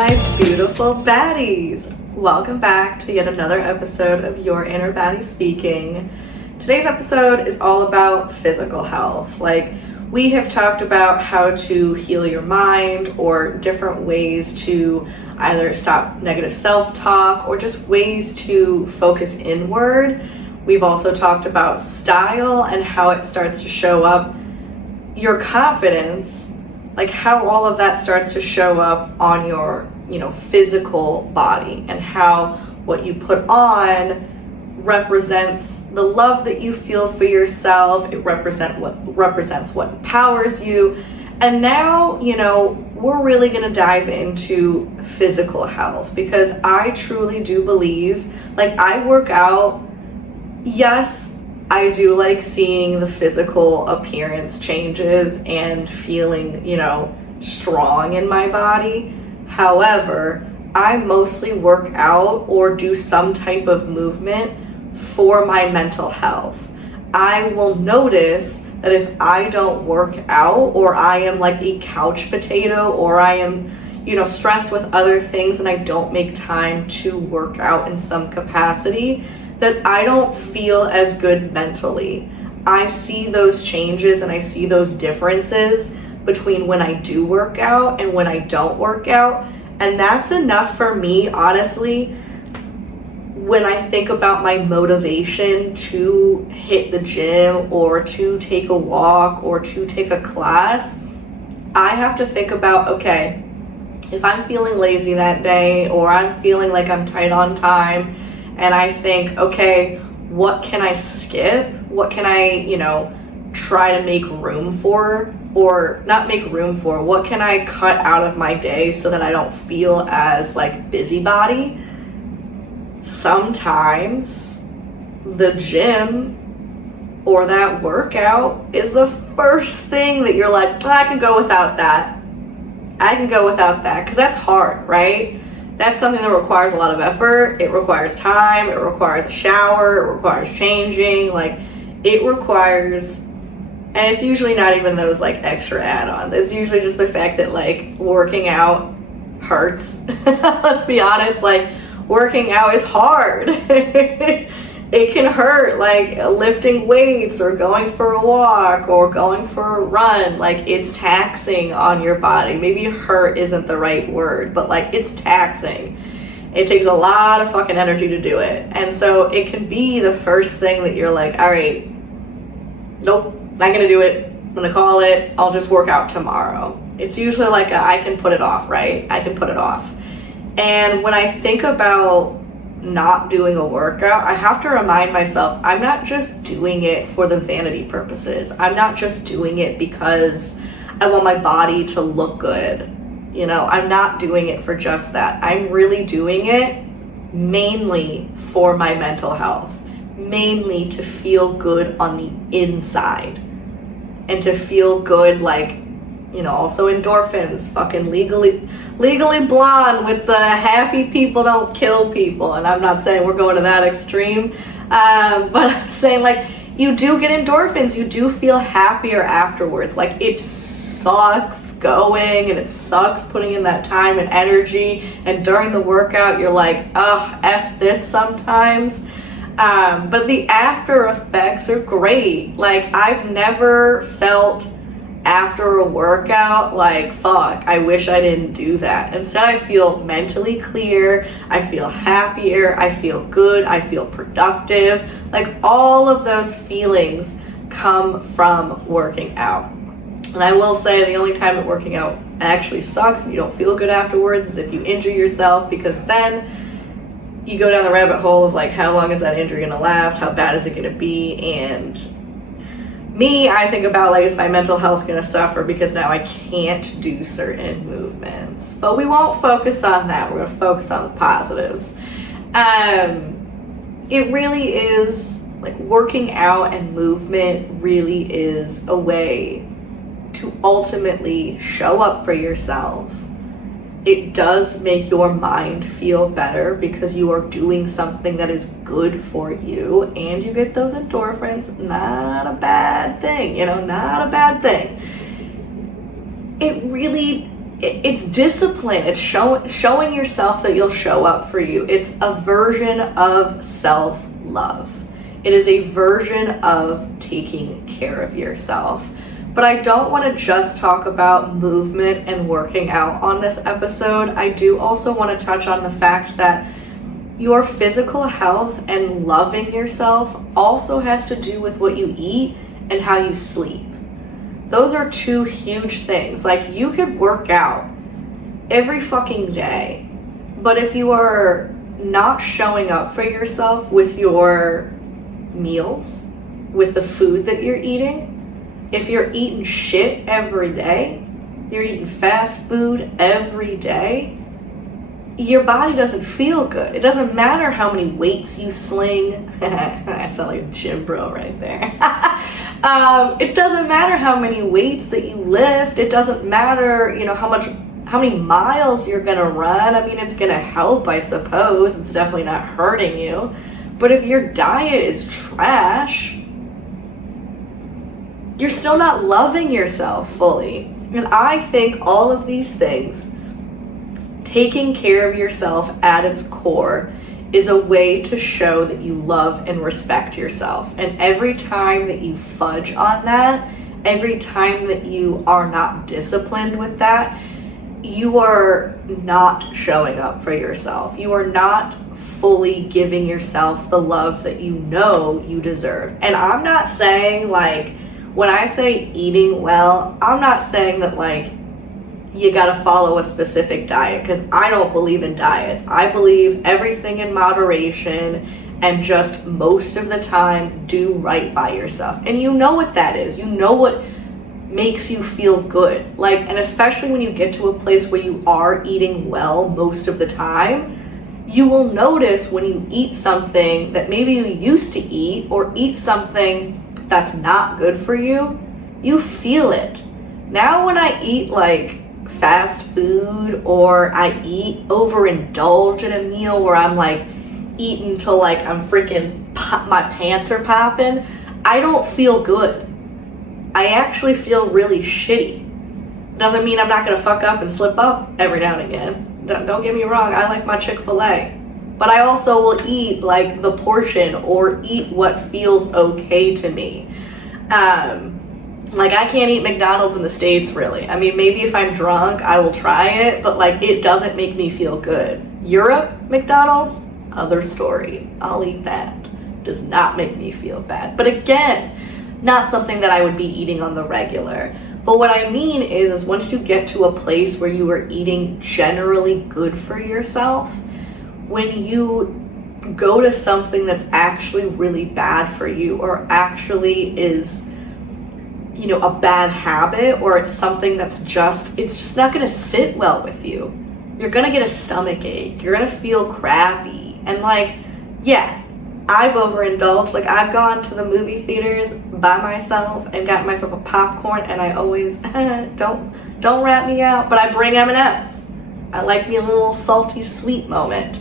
my beautiful baddies. Welcome back to yet another episode of Your Inner Baddie Speaking. Today's episode is all about physical health. We have talked about how to heal your mind or different ways to either stop negative self-talk or just ways to focus inward. We've also talked about style and how it starts to show up, your confidence, how all of that starts to show up on your, physical body, and how what you put on represents the love that you feel for yourself. It represents what empowers you. And now, we're really going to dive into physical health, because I truly do believe, I work out. Yes, I do like seeing the physical appearance changes and feeling, strong in my body. However, I mostly work out or do some type of movement for my mental health. I will notice that if I don't work out, or I am like a couch potato, or I am, stressed with other things and I don't make time to work out in some capacity, that I don't feel as good mentally. I see those changes and I see those differences between when I do work out and when I don't work out. And that's enough for me, honestly. When I think about my motivation to hit the gym or to take a walk or to take a class, I have to think about, okay, if I'm feeling lazy that day, or I'm feeling like I'm tight on time, and I think, okay, what can I skip? What can I, try to make room for? Or not make room for, what can I cut out of my day so that I don't feel as busybody? Sometimes the gym or that workout is the first thing that you're like, I can go without that. Because that's hard, right? That's something that requires a lot of effort. It requires time. It requires a shower. It requires changing. It requires, and it's usually not even those extra add-ons. It's usually just the fact that working out hurts. Let's be honest. Working out is hard. It can hurt, lifting weights or going for a walk or going for a run. It's taxing on your body. Maybe hurt isn't the right word, but it's taxing. It takes a lot of fucking energy to do it. And so it can be the first thing that you're like, all right, nope, not gonna do it. I'm gonna call it. I'll just work out tomorrow. It's usually I can put it off, right? I can put it off. And when I think about not doing a workout, I have to remind myself, I'm not just doing it for the vanity purposes. I'm not just doing it because I want my body to look good. I'm not doing it for just that. I'm really doing it mainly for my mental health, mainly to feel good on the inside, and to feel good, also endorphins, fucking legally blonde with the happy people don't kill people. And I'm not saying we're going to that extreme, but I'm saying you do get endorphins. You do feel happier afterwards. It sucks going and it sucks putting in that time and energy. And during the workout, you're like, F this sometimes. But the after effects are great. I've never felt after a workout fuck, I wish I didn't do that. Instead, I feel mentally clear, I feel happier, I feel good, I feel productive. All of those feelings come from working out. And I will say, the only time that working out actually sucks and you don't feel good afterwards is if you injure yourself, because then you go down the rabbit hole of how long is that injury gonna last, how bad is it gonna be. And me, I think about is my mental health gonna suffer because now I can't do certain movements. But we won't focus on that. We're gonna focus on the positives. It really is working out, and movement really is a way to ultimately show up for yourself. It does make your mind feel better because you are doing something that is good for you, and you get those endorphins. Not a bad thing, not a bad thing. It really it's discipline. It's showing yourself that you'll show up for you. It's a version of self-love. It is a version of taking care of yourself. But I don't want to just talk about movement and working out on this episode. I do also want to touch on the fact that your physical health and loving yourself also has to do with what you eat and how you sleep. Those are two huge things. Like, you could work out every fucking day, but if you are not showing up for yourself with your meals, with the food that you're eating, if you're eating shit every day, you're eating fast food every day, your body doesn't feel good. It doesn't matter how many weights you sling. I sound like a gym bro right there. It doesn't matter how many weights that you lift. It doesn't matter, how many miles you're gonna run. I mean, it's gonna help, I suppose. It's definitely not hurting you. But if your diet is trash, you're still not loving yourself fully. And I think all of these things, taking care of yourself at its core, is a way to show that you love and respect yourself. And every time that you fudge on that, every time that you are not disciplined with that, you are not showing up for yourself. You are not fully giving yourself the love that you know you deserve. And I'm not saying, like, when I say eating well, I'm not saying that, like, you gotta follow a specific diet, because I don't believe in diets. I believe everything in moderation, and just most of the time do right by yourself. And you know what that is. You know what makes you feel good. Like, and especially when you get to a place where you are eating well most of the time, you will notice when you eat something that maybe you used to eat, or eat something that's not good for you, you feel it. Now when I eat like fast food, or I overindulge in a meal where I'm like eating till like I'm freaking my pants are popping, I don't feel good. I actually feel really shitty. Doesn't mean I'm not gonna fuck up and slip up every now and again. Don't get me wrong, I like my Chick-fil-A. But I also will eat like the portion, or eat what feels okay to me. Like, I can't eat McDonald's in the States, really. I mean, maybe if I'm drunk, I will try it, but like, it doesn't make me feel good. Europe, McDonald's, other story. I'll eat that. Does not make me feel bad. But again, not something that I would be eating on the regular. But what I mean is once you get to a place where you are eating generally good for yourself, when you go to something that's actually really bad for you, or actually is, a bad habit, or it's something that's it's just not gonna sit well with you. You're gonna get a stomach ache. You're gonna feel crappy. And like, yeah, I've overindulged. Like, I've gone to the movie theaters by myself and got myself a popcorn, and I always, don't rat me out, but I bring M&Ms. I like me a little salty sweet moment.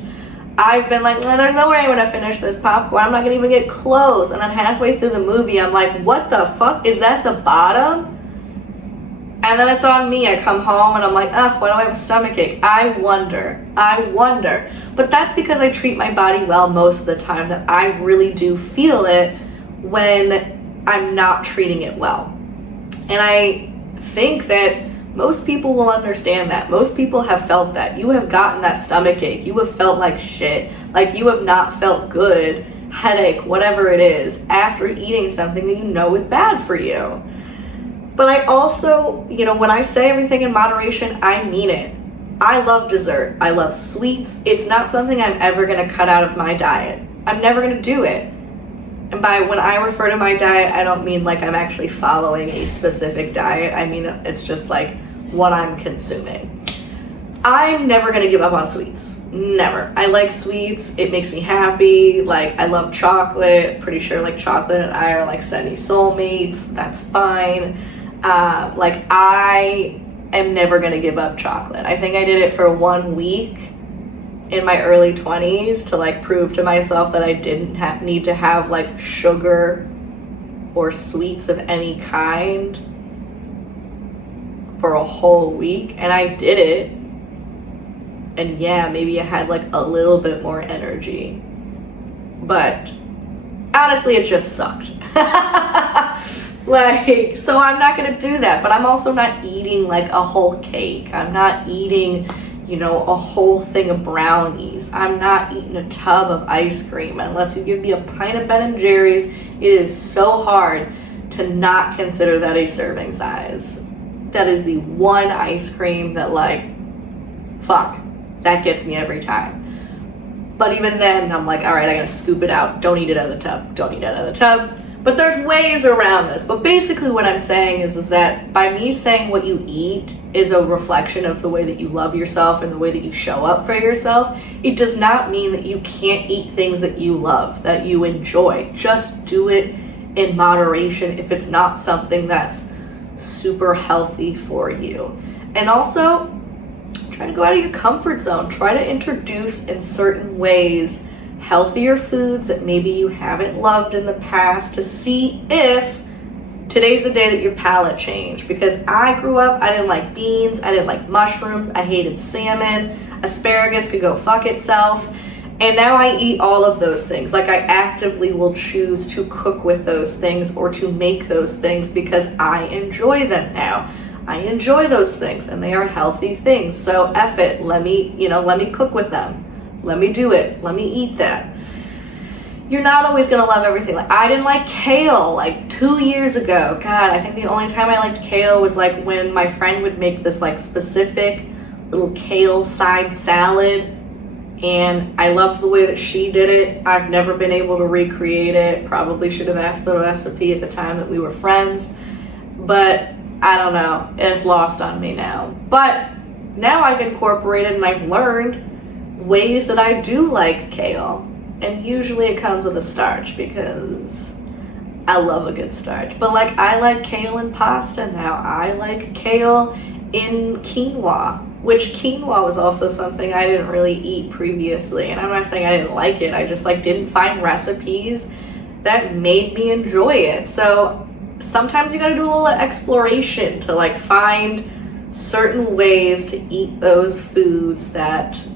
I've been like, there's no way I'm gonna finish this popcorn. I'm not gonna even get close. And then halfway through the movie, I'm like, what the fuck? Is that the bottom? And then it's on me. I come home and I'm like, why do I have a stomach ache? I wonder. But that's because I treat my body well most of the time, that I really do feel it when I'm not treating it well. And I think that most people will understand that. Most people have felt that. You have gotten that stomach ache. You have felt like shit. Like, you have not felt good, headache, whatever it is, after eating something that you know is bad for you. But I also, when I say everything in moderation, I mean it. I love dessert. I love sweets. It's not something I'm ever going to cut out of my diet. I'm never going to do it. And by when I refer to my diet, I don't mean like I'm actually following a specific diet. I mean, it's just like what I'm consuming. I'm never going to give up on sweets. Never. I like sweets. It makes me happy. Like, I love chocolate. Pretty sure like chocolate and I are like semi soulmates. That's fine. Like, I am never going to give up chocolate. I think I did it for 1 week in my early 20s to like prove to myself that I didn't need to have like sugar or sweets of any kind for a whole week, and I did it. And yeah, maybe I had like a little bit more energy. But honestly, it just sucked. Like, so I'm not gonna do that, but I'm also not eating like a whole cake. I'm not eating, you know, a whole thing of brownies. I'm not eating a tub of ice cream. Unless you give me a pint of Ben and Jerry's, it is so hard to not consider that a serving size. That is the one ice cream that, like, fuck, that gets me every time. But even then, I'm like, all right, I gotta scoop it out. Don't eat it out of the tub. Don't eat it out of the tub. But there's ways around this. But basically what I'm saying is that by me saying what you eat is a reflection of the way that you love yourself and the way that you show up for yourself, it does not mean that you can't eat things that you love, that you enjoy. Just do it in moderation if it's not something that's super healthy for you. And also, try to go out of your comfort zone. Try to introduce in certain ways healthier foods that maybe you haven't loved in the past to see if today's the day that your palate changed. Because I grew up, I didn't like beans, I didn't like mushrooms, I hated salmon, asparagus could go fuck itself. And now I eat all of those things. Like, I actively will choose to cook with those things or to make those things because I enjoy them now. I enjoy those things and they are healthy things. So F it, let me cook with them. Let me do it. Let me eat that. You're not always gonna love everything. Like, I didn't like kale like 2 years ago. God, I think the only time I liked kale was like when my friend would make this like specific little kale side salad, and I loved the way that she did it. I've never been able to recreate it. Probably should have asked the recipe at the time that we were friends, but I don't know. It's lost on me now. But now I've incorporated and I've learned ways that I do like kale, and usually it comes with a starch because I love a good starch. But like, I like kale in pasta now. I like kale in quinoa, which quinoa was also something I didn't really eat previously. And I'm not saying I didn't like it, I just like didn't find recipes that made me enjoy it. So sometimes you gotta do a little exploration to like find certain ways to eat those foods that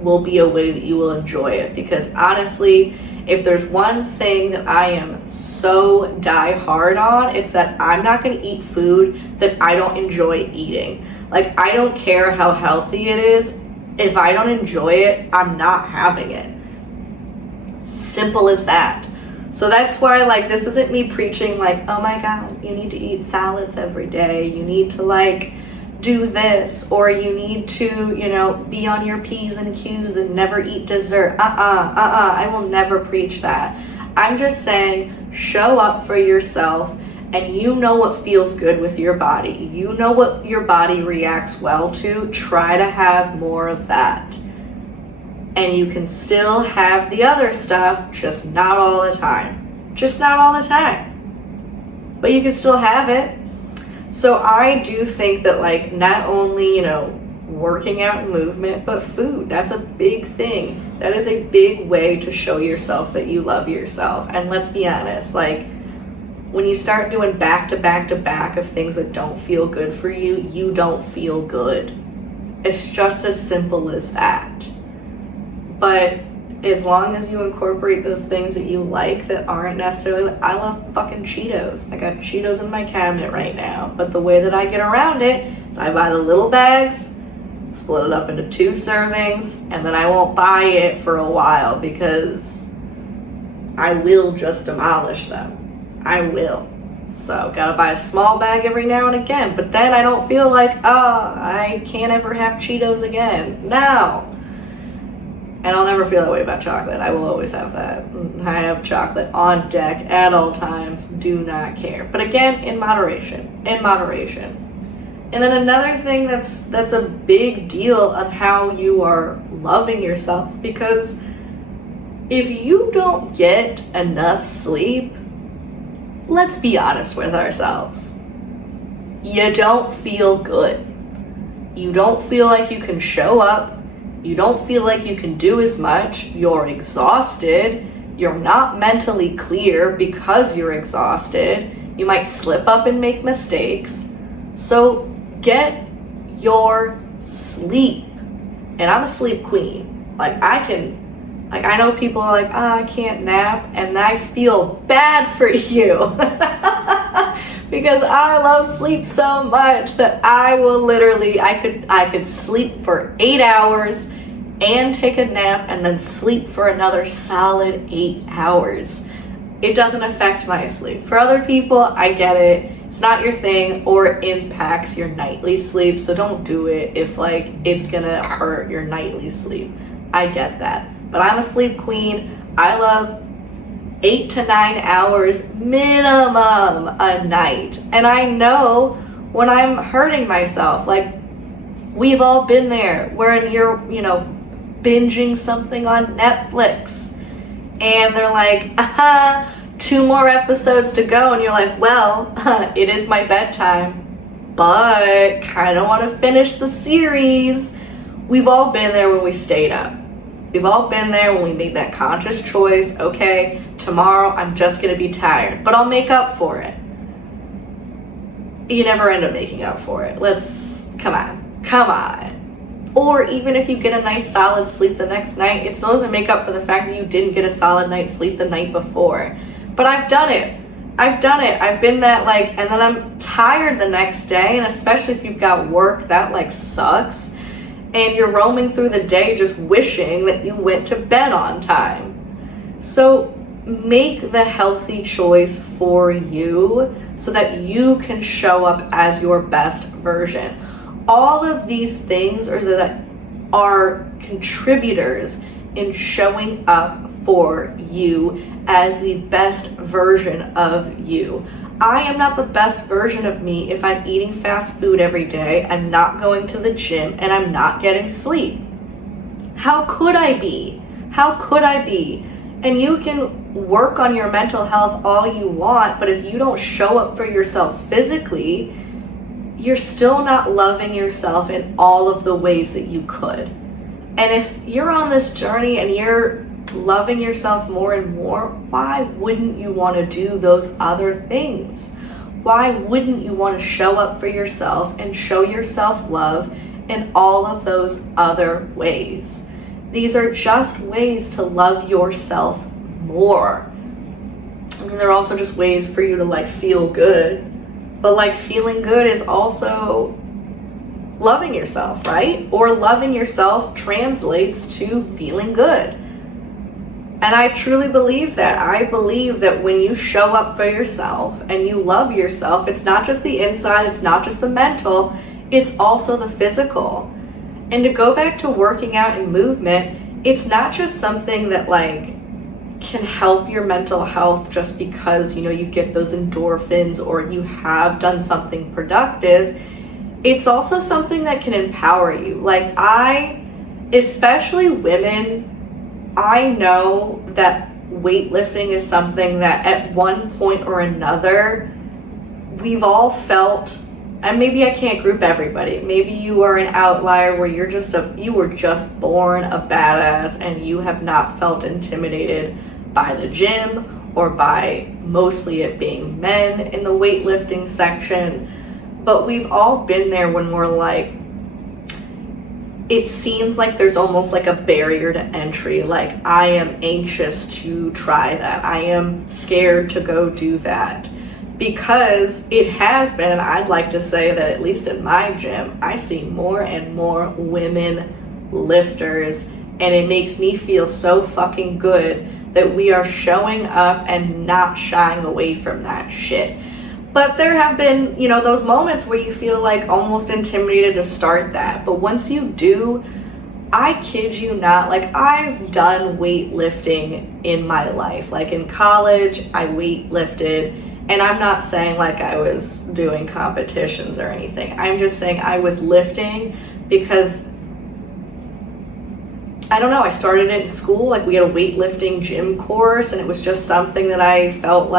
will be a way that you will enjoy it. Because honestly, if there's one thing that I am so die hard on, it's that I'm not going to eat food that I don't enjoy eating. Like, I don't care how healthy it is. If I don't enjoy it, I'm not having it. Simple as that. So that's why, like, this isn't me preaching like, oh my God, you need to eat salads every day. You need to like do this, or you need to, you know, be on your P's and Q's and never eat dessert. I will never preach that. I'm just saying, show up for yourself, and you know what feels good with your body. You know what your body reacts well to. Try to have more of that. And you can still have the other stuff, just not all the time. Just not all the time. But you can still have it. So I do think that, like, not only, you know, working out and movement, but food, that's a big thing. That is a big way to show yourself that you love yourself. And let's be honest, like, when you start doing back to back to back of things that don't feel good for you, you don't feel good. It's just as simple as that. But as long as you incorporate those things that you like that aren't necessarily, I love fucking Cheetos. I got Cheetos in my cabinet right now. But the way that I get around it is I buy the little bags, split it up into 2 servings, and then I won't buy it for a while because I will just demolish them. I will. So gotta buy a small bag every now and again. But then I don't feel like, I can't ever have Cheetos again. No. And I'll never feel that way about chocolate. I will always have that. I have chocolate on deck at all times. Do not care. But again, in moderation. In moderation. And then another thing that's a big deal on how you are loving yourself, because if you don't get enough sleep, let's be honest with ourselves. You don't feel good. You don't feel like you can show up. You don't feel like you can do as much. You're exhausted. You're not mentally clear because you're exhausted. You might slip up and make mistakes. So Get your sleep. And I'm a sleep queen. Like, I know people are like, I can't nap, and I feel bad for you. Because I love sleep so much that I will literally, I could sleep for 8 hours and take a nap and then sleep for another solid 8 hours. It doesn't affect my sleep. For other people, I get it. It's not your thing, or it impacts your nightly sleep, so don't do it if like it's gonna hurt your nightly sleep. I get that. But I'm a sleep queen. I love 8 to 9 hours minimum a night. And I know when I'm hurting myself, like we've all been there, where you're, binging something on Netflix and they're like, 2 more episodes to go, and you're like, well, it is my bedtime, but kind of want to finish the series. We've all been there when we stayed up. We've all been there when we made that conscious choice. Okay, tomorrow I'm just going to be tired, but I'll make up for it. You never end up making up for it. Come on. Or even if you get a nice solid sleep the next night, it still doesn't make up for the fact that you didn't get a solid night's sleep the night before. But I've done it. I've been that and then I'm tired the next day, and especially if you've got work, that sucks. And you're roaming through the day just wishing that you went to bed on time. So make the healthy choice for you so that you can show up as your best version. All of these things are contributors in showing up for you as the best version of you. I am not the best version of me if I'm eating fast food every day, I'm not going to the gym, and I'm not getting sleep. How could I be? And you can work on your mental health all you want, but if you don't show up for yourself physically, you're still not loving yourself in all of the ways that you could. And if you're on this journey and you're loving yourself more and more, why wouldn't you want to do those other things? Why wouldn't you want to show up for yourself and show yourself love in all of those other ways? These are just ways to love yourself more. I mean, they're also just ways for you to feel good. But feeling good is also loving yourself, right? Or loving yourself translates to feeling good. And I truly believe that. I believe that when you show up for yourself and you love yourself, it's not just the inside, it's not just the mental, it's also the physical. And to go back to working out and movement, it's not just something that can help your mental health just because, you get those endorphins or you have done something productive. It's also something that can empower you. Especially women, I know that weightlifting is something that at one point or another, we've all felt, and maybe I can't group everybody. Maybe you are an outlier where you were just born a badass and you have not felt intimidated by the gym or by mostly it being men in the weightlifting section. But we've all been there when we're it seems like there's almost a barrier to entry. I am anxious to try that. I am scared to go do that. Because it has been, and I'd like to say that at least in my gym, I see more and more women lifters, and it makes me feel so fucking good that we are showing up and not shying away from that shit. But there have been, those moments where you feel almost intimidated to start that. But once you do, I kid you not, I've done weightlifting in my life. In college, I weightlifted, and I'm not saying I was doing competitions or anything. I'm just saying I was lifting because, I don't know, I started it in school. We had a weightlifting gym course, and it was just something that I felt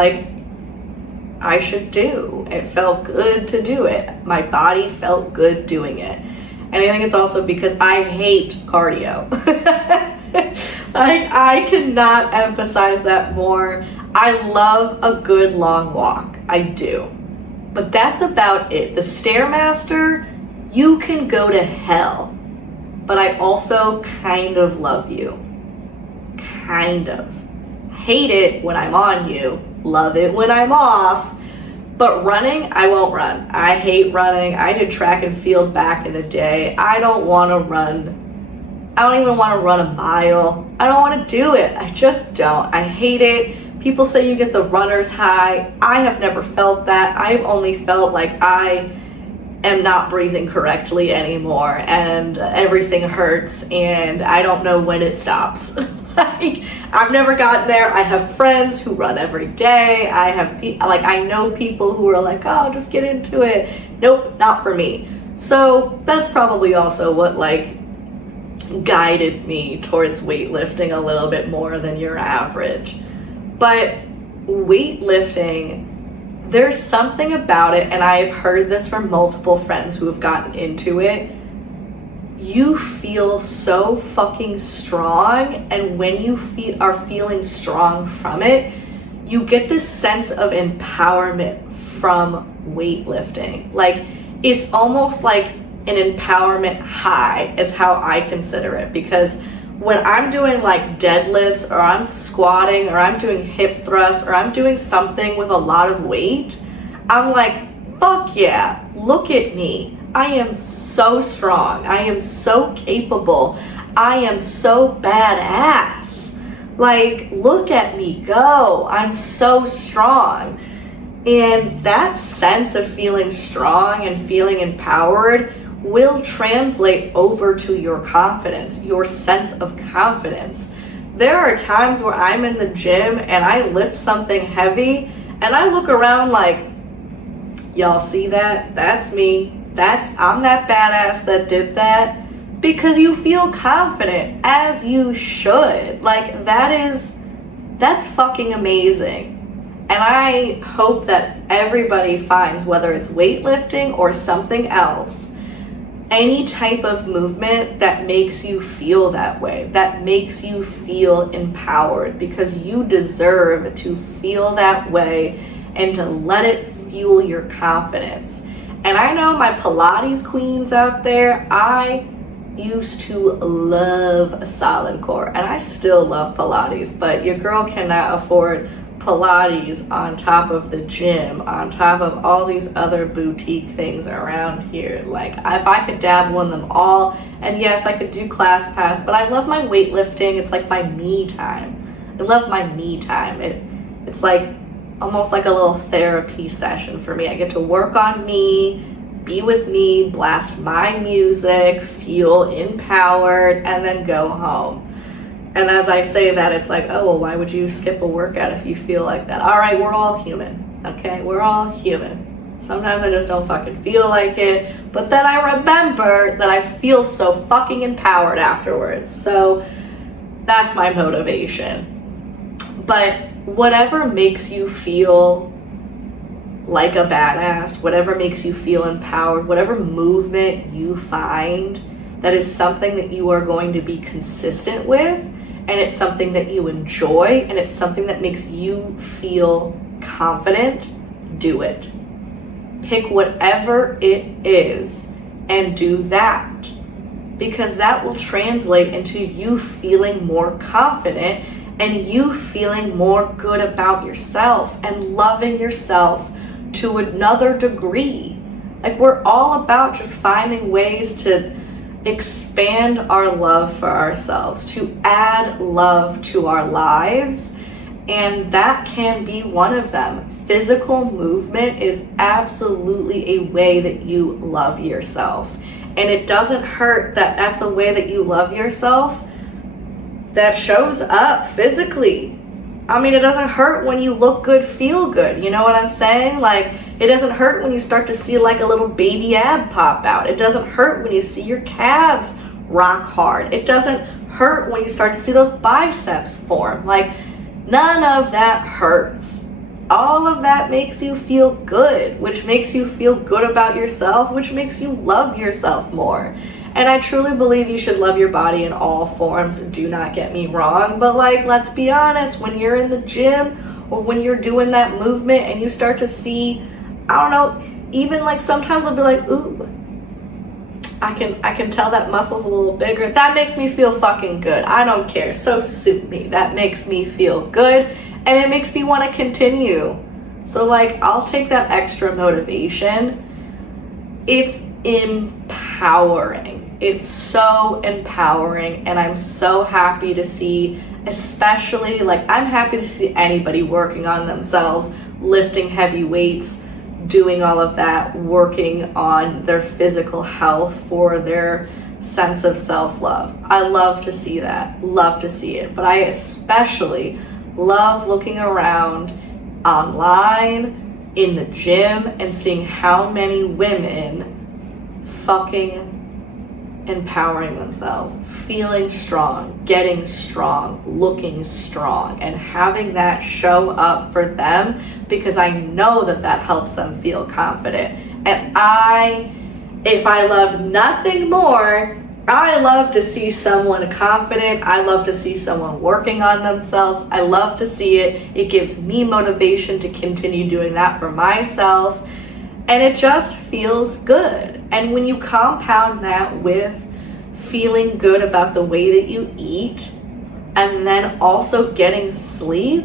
I should do. It felt good to do it. My body felt good doing it. And I think it's also because I hate cardio. I cannot emphasize that more. I love a good long walk. I do. But that's about it. The Stairmaster You can go to hell, but I also kind of love you. Kind of. Hate it when I'm on you, love it when I'm off. But running, I won't run. I hate running. I did track and field back in the day. I don't want to run. I don't even want to run a mile. I don't want to do it. I just don't. I hate it. People say you get the runner's high. I have never felt that. I've only felt like I am not breathing correctly anymore and everything hurts and I don't know when it stops. Like, I've never gotten there. I have friends who run every day. I know people who are like, oh, just get into it. Nope, not for me. So that's probably also what like guided me towards weightlifting a little bit more than your average. But weightlifting, there's something about it, and I've heard this from multiple friends who have gotten into it. You feel so fucking strong, and when you are feeling strong from it, you get this sense of empowerment from weightlifting. Like, it's almost like an empowerment high is how I consider it, because when I'm doing like deadlifts or I'm squatting or I'm doing hip thrusts or I'm doing something with a lot of weight, I'm like, fuck yeah, look at me. I am so strong. I am so capable. I am so badass. Like, look at me go. I'm so strong. And that sense of feeling strong and feeling empowered will translate over to your confidence, your sense of confidence. There are times where I'm in the gym and I lift something heavy and I look around like, y'all see that? That's me. I'm that badass that did that, because you feel confident, as you should. Like, that's fucking amazing. And I hope that everybody finds, whether it's weightlifting or something else, any type of movement that makes you feel that way, that makes you feel empowered, because you deserve to feel that way and to let it fuel your confidence. And I know my Pilates queens out there, I used to love solid core, and I still love Pilates, but your girl cannot afford Pilates on top of the gym, on top of all these other boutique things around here. Like, if I could dabble in them all, and yes, I could do ClassPass, but I love my weightlifting. It's like my me time. I love my me time. It's like almost like a little therapy session for me. I get to work on me, be with me, blast my music, feel empowered, and then go home. And as I say that, it's like, oh, well, why would you skip a workout if you feel like that? All right, we're all human, okay? We're all human. Sometimes I just don't fucking feel like it, but then I remember that I feel so fucking empowered afterwards. So that's my motivation. But whatever makes you feel like a badass, whatever makes you feel empowered, whatever movement you find that is something that you are going to be consistent with, and it's something that you enjoy, and it's something that makes you feel confident, do it. Pick whatever it is and do that, because that will translate into you feeling more confident and you feeling more good about yourself and loving yourself to another degree. Like, we're all about just finding ways to expand our love for ourselves, to add love to our lives, and that can be one of them. Physical movement is absolutely a way that you love yourself, and it doesn't hurt that that's a way that you love yourself that shows up physically. I mean, it doesn't hurt when you look good, feel good. You know what I'm saying? Like, it doesn't hurt when you start to see like a little baby ab pop out. It doesn't hurt when you see your calves rock hard. It doesn't hurt when you start to see those biceps form. Like, none of that hurts. All of that makes you feel good, which makes you feel good about yourself, which makes you love yourself more. And I truly believe you should love your body in all forms, do not get me wrong, but like, let's be honest, when you're in the gym or when you're doing that movement and you start to see, I don't know, even like sometimes I'll be like, ooh, I can tell that muscle's a little bigger. That makes me feel fucking good. I don't care. So sue me. That makes me feel good, and it makes me want to continue. So like, I'll take that extra motivation. It's empowering. It's so empowering, and I'm so happy to see, especially like, I'm happy to see anybody working on themselves, lifting heavy weights, doing all of that, working on their physical health for their sense of self-love. I love to see that, love to see it. But I especially love looking around online, in the gym, and seeing how many women fucking empowering themselves, feeling strong, getting strong, looking strong, and having that show up for them, because I know that that helps them feel confident. And if I love nothing more, I love to see someone confident. I love to see someone working on themselves. I love to see it. It gives me motivation to continue doing that for myself. And it just feels good. And when you compound that with feeling good about the way that you eat, and then also getting sleep,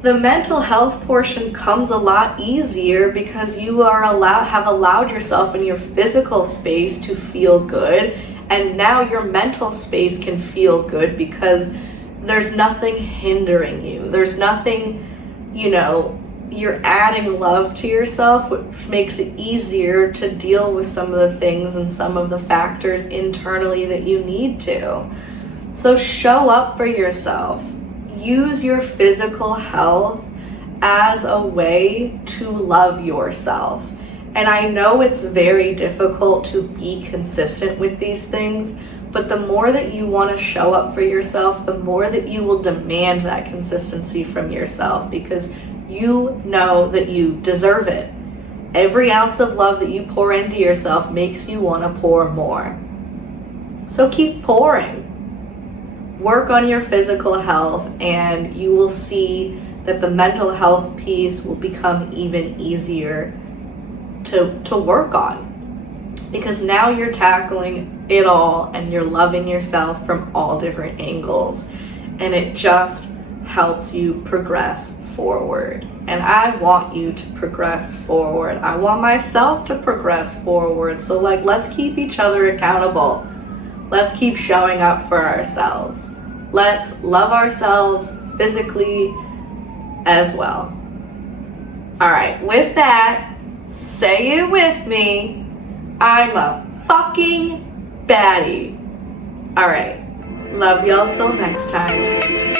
the mental health portion comes a lot easier, because you have allowed yourself in your physical space to feel good, and now your mental space can feel good because there's nothing hindering you. There's nothing, you're adding love to yourself, which makes it easier to deal with some of the things and some of the factors internally that you need to. So show up for yourself. Use your physical health as a way to love yourself. And I know it's very difficult to be consistent with these things, but the more that you want to show up for yourself, the more that you will demand that consistency from yourself, because you know that you deserve it. Every ounce of love that you pour into yourself makes you want to pour more. So keep pouring. Work on your physical health, and you will see that the mental health piece will become even easier to work on, because now you're tackling it all and you're loving yourself from all different angles, and it just helps you progress forward. And I want you to progress forward. I want myself to progress forward. So let's keep each other accountable. Let's keep showing up for ourselves. Let's love ourselves physically as well. All right, with that, say it with me. I'm a fucking baddie. All right, love y'all till next time.